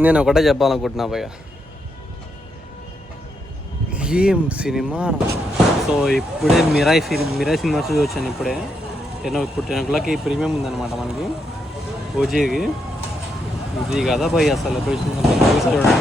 నేను ఒకటే చెప్పాలనుకుంటున్నా భయ్య, ఏం సినిమా. సో ఇప్పుడే మిరాయి సినిమా చూసి వచ్చాను. ఇప్పుడే ఇప్పుడు 10 o'clockకి ప్రీమియం ఉందన్నమాట మనకి ఓజీకి. ఇది కదా భయ్య సెలబ్రేషన్ చూడండి.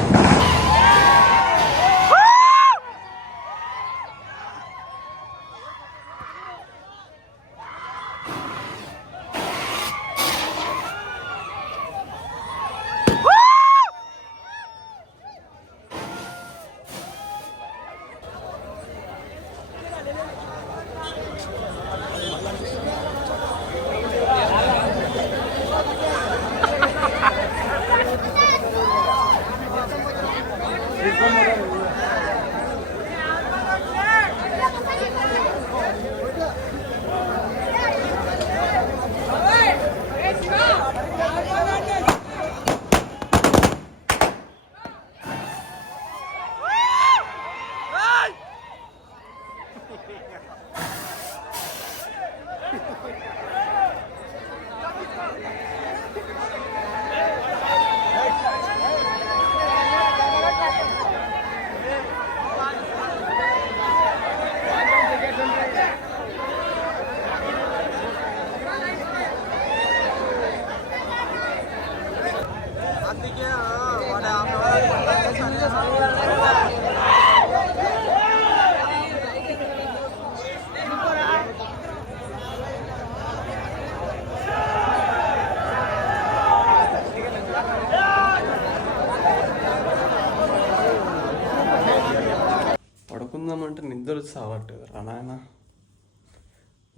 పడుకుందామంటే నిద్ర సావట్లేదు రా నాయన.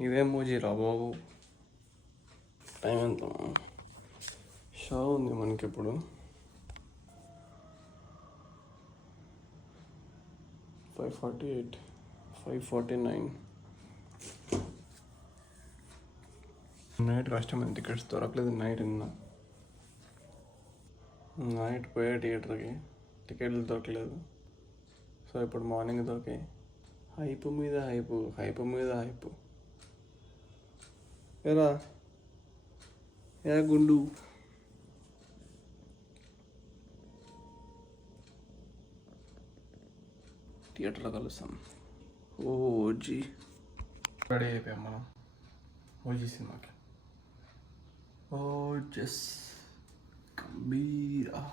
ఇదే మూజీ రా బాబు. టైం ఎంత? షో ఉంది మనకి ఇప్పుడు. 5:48, 5:49. నైట్ కష్టమైంది, టికెట్స్ దొరకలేదు. నైట్ పోయే థియేటర్కి టికెట్లు దొరకలేదు. సో ఇప్పుడు మార్నింగ్ దొరికాయి. హైప్ మీద హైపు. ఏరా గుండు, థియేటర్లో కలుస్తాం. ఓజీ రెడీ అయిపోయాం మనం ఓజీ సినిమాకి. జస్ గంభీరా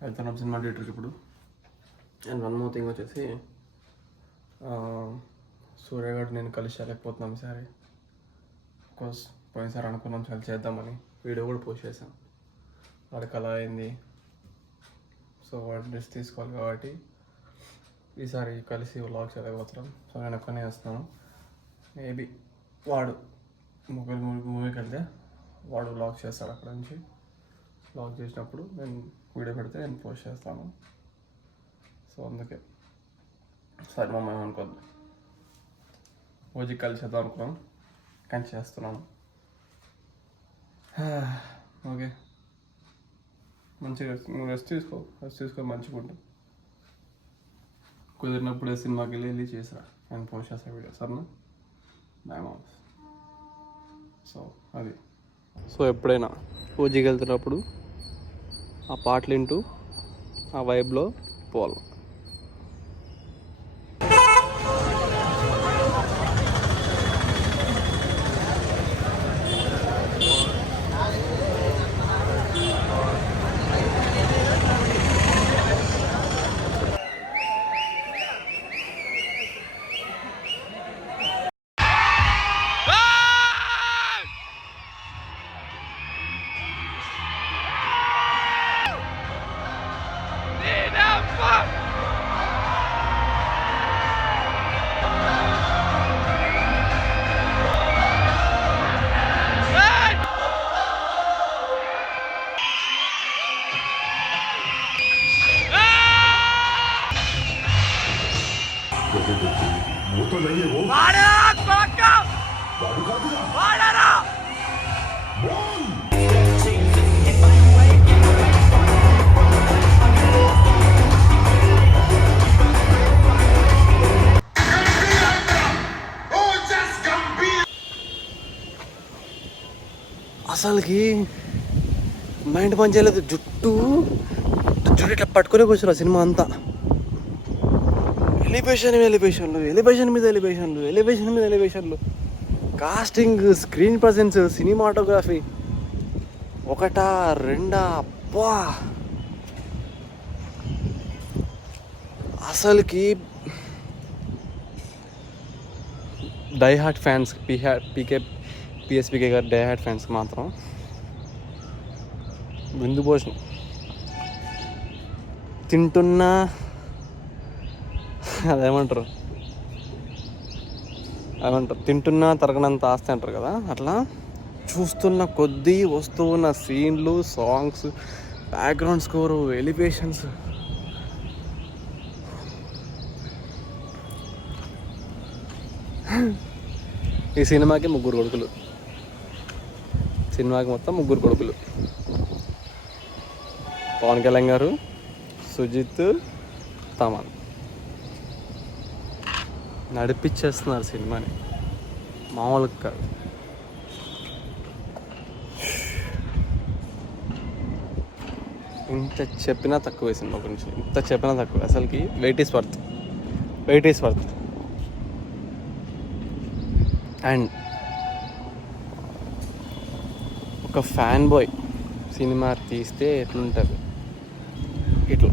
వెళ్తున్నాం సినిమా థియేటర్కి ఇప్పుడు. అండ్ వన్ మోర్ థింగ్ వచ్చేసి, సూర్యగాడు నేను కలిసి చేయలేకపోతున్నాం ఈసారి. కోర్స్ పోయినసారి అనుకున్నాం చాలా చేద్దామని, వీడియో కూడా పోస్ట్ చేసాం. వాడికి అలా అయింది. సో వాడు డ్రెస్ తీసుకోవాలి కాబట్టి ఈసారి కలిసి వ్లాగ్ చేయలేకపోతున్నాం. సో నేను ఒక్కనే వేస్తున్నాను. మేబీ వాడు మూవీకి వెళ్తే వాడు వ్లాగ్ చేస్తాడు. అక్కడ నుంచి వ్లాగ్ చేసినప్పుడు నేను వీడియో పెడితే నేను పోస్ట్ చేస్తాను. సో అందుకే సరే మా మేము అనుకోద్దు, ఓజీ కలిసి చేద్దాం అనుకున్నాం కానీ చేస్తున్నాను. ఓకే, మంచిగా నువ్వు రెస్ట్ తీసుకొని మంచిగా ఉంటుంది. కుదిరినప్పుడే సినిమాకి వెళ్ళి చేసిరా, నేను పోస్ట్ చేస్తాను వీడియో. సరేనా? Bye moms. సో ఎప్పుడైనా ఓజీకి వెళ్తున్నప్పుడు ఆ పాటలు వింటూ ఆ వైబ్లో పోవాలి. అసలుకి మైండ్ పని చేయలేదు, జుట్టు ఇట్లా పట్టుకునే కూర్చున్నారు సినిమా అంతా. ఎలివేషన్లు, కాస్టింగ్, స్క్రీన్ ప్రజెన్స్, సినిమాటోగ్రఫీ ఒకటా రెండా, అబ్బా అసలుకి డై హార్ట్ ఫ్యాన్స్, పిఎస్పీకే గారు డై హార్ట్ ఫ్యాన్స్ మాత్రం విందు భోజనం. తింటున్నా అదేమంటారు తింటున్నా తరగనంత ఆస్తి అంటారు కదా, అట్లా చూస్తున్న కొద్దీ వస్తూ ఉన్న సీన్లు, సాంగ్స్, బ్యాక్గ్రౌండ్ స్కోరు, ఎలివేషన్స్, ఈ సినిమాకి ముగ్గురు కొడుకులు, సినిమాకి మొత్తం ముగ్గురు కొడుకులు. పవన్ కళ్యాణ్ గారు, సుజిత్, తమన్ నడిపించేస్తున్నారు సినిమాని, మామూలుగా కాదు. ఇంత చెప్పినా తక్కువే సినిమా గురించి, ఇంత చెప్పినా తక్కువ. అసలుకి వెయిట్ ఈస్ వర్త్. అండ్ ఒక ఫ్యాన్ బాయ్ సినిమా తీస్తే ఎట్లుంటుంది, ఇట్లా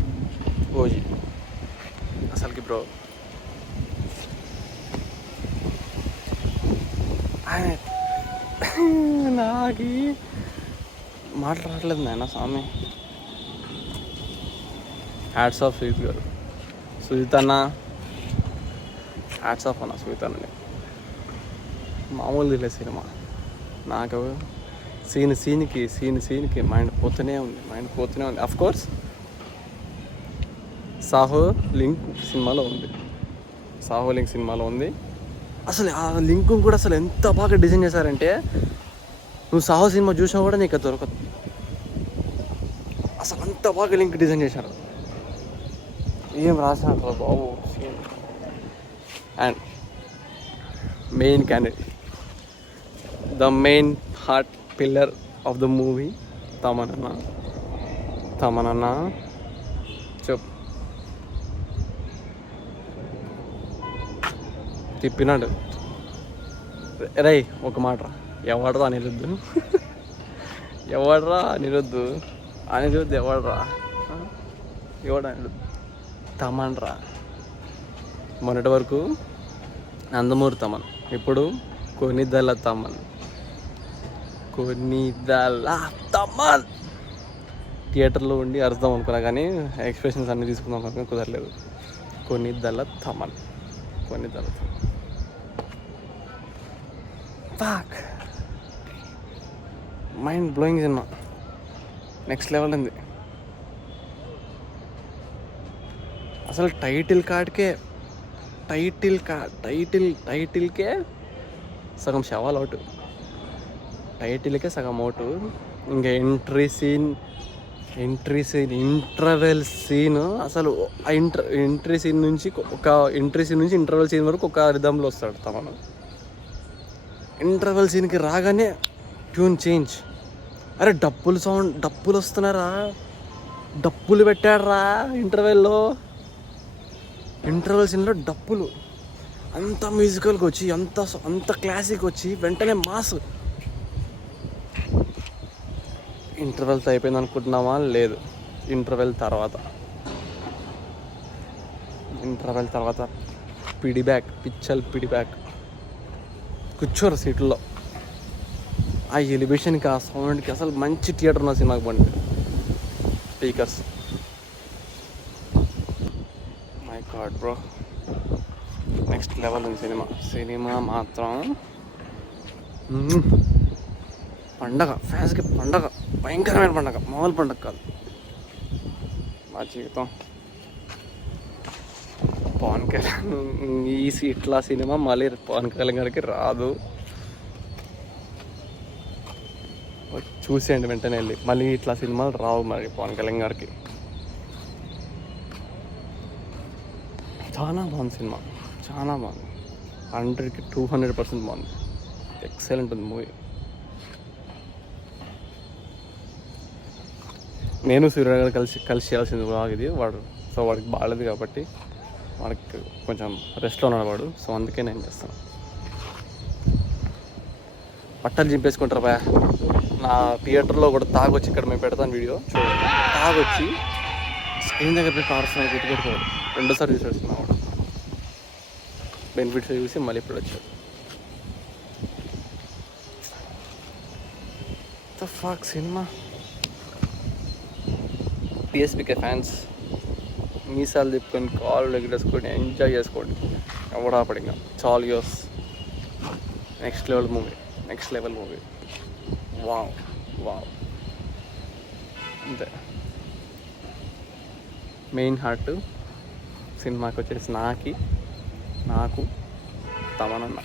ఓజీ అసలుకి బ్రో. నాకు మాట్లాడలేదు నాయన స్వామి. హ్యాట్స్ ఆఫ్ సుజిత్ గారు, సుజిత్ అన్న, హ్యాట్స్ ఆఫ్ అన్న సుజిత్ అన్నని. మామూలు లేదు సినిమా. నాకు సీన్కి మైండ్ పోతూనే ఉంది. అఫ్కోర్స్ సాహో లింక్ సినిమాలో ఉంది. అసలు ఆ లింక్ కూడా అసలు ఎంత బాగా డిజైన్ చేశారంటే, నువ్వు సాహో సినిమా చూసినా కూడా నీకు దొరకదు. అసలు అంత బాగా లింక్ డిజైన్ చేశారు. ఏం రాసినారు బాబు scene. And main candidate, the main heart pillar of the movie, Tamannaah చెప్పు. తిప్పినాడు రై. ఒక మాట రా, ఎవడరా అనిరుద్ధు, ఎవడరా అనిరుద్ధు ఎవడరా, తమన్ రా. మొన్నటి వరకు నందమూరి తమన్, ఇప్పుడు కొనిదెల తమన్. థియేటర్లో ఉండి అర్థం అనుకున్నా, కానీ ఎక్స్ప్రెషన్స్ అన్నీ తీసుకుందాం అనుకుని కుదరలేదు. Konidela Thaman. Fuck, mind blowing cinema, next level ఉంది. అసలు టైటిల్కే సగం శవాలు అవుట్, టైటిల్కే సగం అవుట్. ఇంకా ఎంట్రీ సీన్, ఇంటర్వెల్ సీన్, అసలు ఎంట్రీ సీన్ నుంచి ఇంటర్వెల్ సీన్ వరకు ఒక రిధంలో వస్తాడు తమను. ఇంటర్వెల్ సీన్కి రాగానే ట్యూన్ చేంజ్. అరే డప్పులు వస్తున్నారా, డప్పులు పెట్టాడరా ఇంటర్వెల్ సీన్లో డప్పులు. అంత మ్యూజికల్గా వచ్చి, అంత క్లాసిక్ వచ్చి, వెంటనే మాస్. ఇంటర్వెల్తో అయిపోయింది అనుకుంటున్నామా? లేదు. ఇంటర్వెల్ తర్వాత పిడిబ్యాక్ కూర్చోరు సీట్లలో. ఆ ఎలివేషన్కి, ఆ సౌండ్కి అసలు మంచి థియేటర్ ఉన్న సినిమాకి బండి. Speakers, my God bro, next level ఉంది సినిమా మాత్రం. పండగ, ఫ్యాన్స్కి పండగ, భయంకరమైన పండగ, మామూలు పండగ కాదు. మా జీవితం పవన్ కళ్యాణ్ ఇట్లా సినిమా మళ్ళీ పవన్ కళ్యాణ్ గారికి రాదు. చూసేయండి వెంటనే వెళ్ళి, మళ్ళీ ఇట్లా సినిమాలు రావు మరి పవన్ కళ్యాణ్ గారికి. చాలా బాగుంది సినిమా, చాలా బాగుంది. 100కి 200% బాగుంది. ఎక్సలెంట్ ఉంది మూవీ. నేను సూర్య గారు కలిసి చేయాల్సింది బ్లాగ్ ఇది. వాడు సో వాడికి బాగాలేదు కాబట్టి వాడికి కొంచెం రెస్ట్లో ఉన్నాడు వాడు. సో అందుకే నేను చేస్తాను. బట్టలు చింపేసుకుంటారా బా. నా థియేటర్లో కూడా తాగొచ్చి ఇక్కడ మేము పెడతాను వీడియో చూడండి. తాగొచ్చి స్క్రీన్ దగ్గర పెట్టి ఆడుతున్నాడు, పెట్టుకోవాలి. రెండోసారి చూసి వాడు బెనిఫిట్స్ చూసి మళ్ళీ ఇప్పుడు వచ్చాడు. ఫాక్ సినిమా. పిఎస్పికే ఫ్యాన్స్ మీసాలు తిప్పుకొని కాళ్ళు ఎగరేసుకొని ఎంజాయ్ చేసుకోండి. ఎవడాపడి ఇంకా చాలు యోస్. Next level movie. వావ్ అంతే. మెయిన్ హార్ట్ సినిమాకి వచ్చేసి నాకు తమనన్న,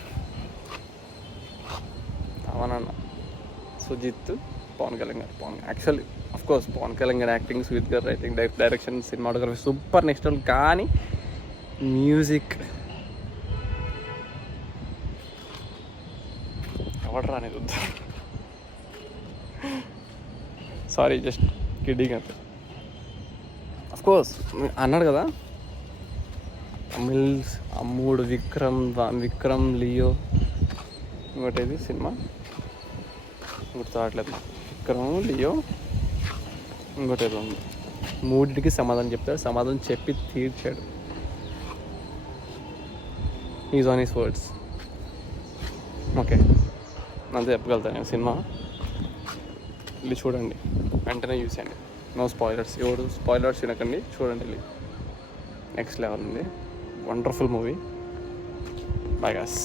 సుజిత్, పవన్ కళ్యాణ్ గారు. యాక్చువల్లీ అఫ్కోర్స్ పవన్ కళ్యాణ్ గారు యాక్టింగ్, సుజిత్ గారు writing, direction, cinematography super next level. కానీ మ్యూజిక్ ఎవడు రానేది వద్దు. సారీ, జస్ట్ కిడ్డింగ్ అంతే. అఫ్కోర్స్ అన్నాడు కదా అమ్ముడు, విక్రమ్, లియో, ఇంకోటి ఏది సినిమా గుర్తు రావట్లేదు. విక్రమ్, లియో, ఇంకోటి ఏదో ఉంది. మూడింటికి సమాధానం చెప్తాడు. సమాధానం చెప్పి తీర్చాడు. Is on his words. Okay, అంతే చెప్పగలుగుతాను నేను. సినిమా వెళ్ళి చూడండి, వెంటనే చూసేయండి. No spoilers. ఎవరు స్పాయిలర్స్ వినకండి, చూడండి వెళ్ళి. నెక్స్ట్ లెవెల్ ఉంది. Wonderful movie. Bye guys.